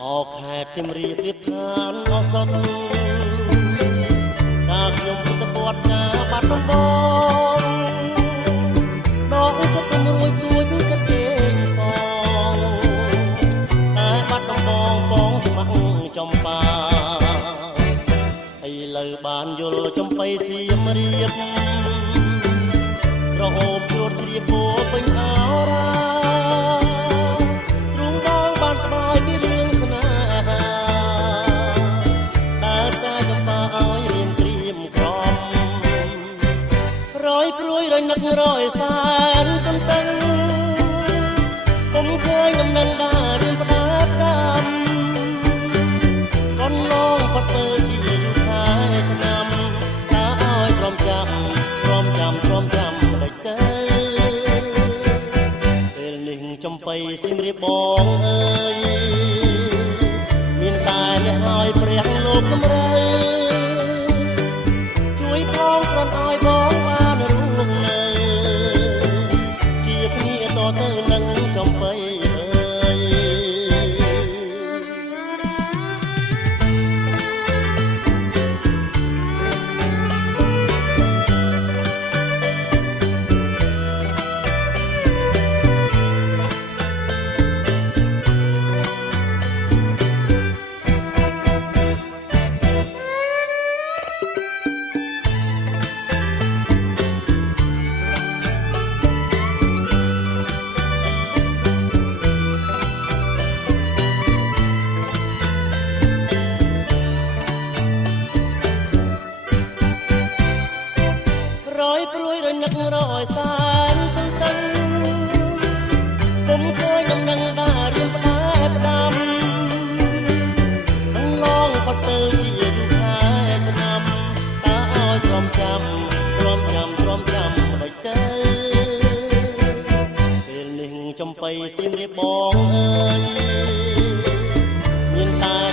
អោខេត្តសៀមរាបរៀបឋានអសត់កាខ្ញុំពុទ្ធពតការបាត់ដំបងដកចិត្តមិនរួយគួយគិតគេងសងតែបាត់ដំបងបងស្ម័គ្រចំបាឥឡូវបានយល់ចំបៃសៀមរាបរហូតជ្រួតជ្រាបពោពេញអរាទ្រូងបងបានស្បាយពីរឿងស្នេហាដើរកាយចំបាឲ្យរៀមត្រៀមក្រំរយព្រួយរយនឹករយសែនទន្ទឹងពុំឃើញដំណឹងដើររៀមផ្ដាប់ដាំកូនឡងផុតទៅជាយូរខែឆ្នាំតើឲ្យទ្រាំចាំដេចទៅពេលនេះចំបៃសៀមរាបបងអើយមានតែអ្នកឲ្យព្រះលោកតម្រូវជួយផងប្រន់ឲ្យបងបានរួមនៅជាគ្នាតទៅនឹងចំបៃព្រួយរយនឹករយសែនទន្ទឹងពុំឃើញដំណឹងដើររៀមផ្ដែផ្ដាំនឹងឡងផុតទៅជាយូរខែឆ្នាំតើឲ្យទ្រាំចាំដេចទៅពេលនេះចំបៃសៀមរាបបងអើយមានតែ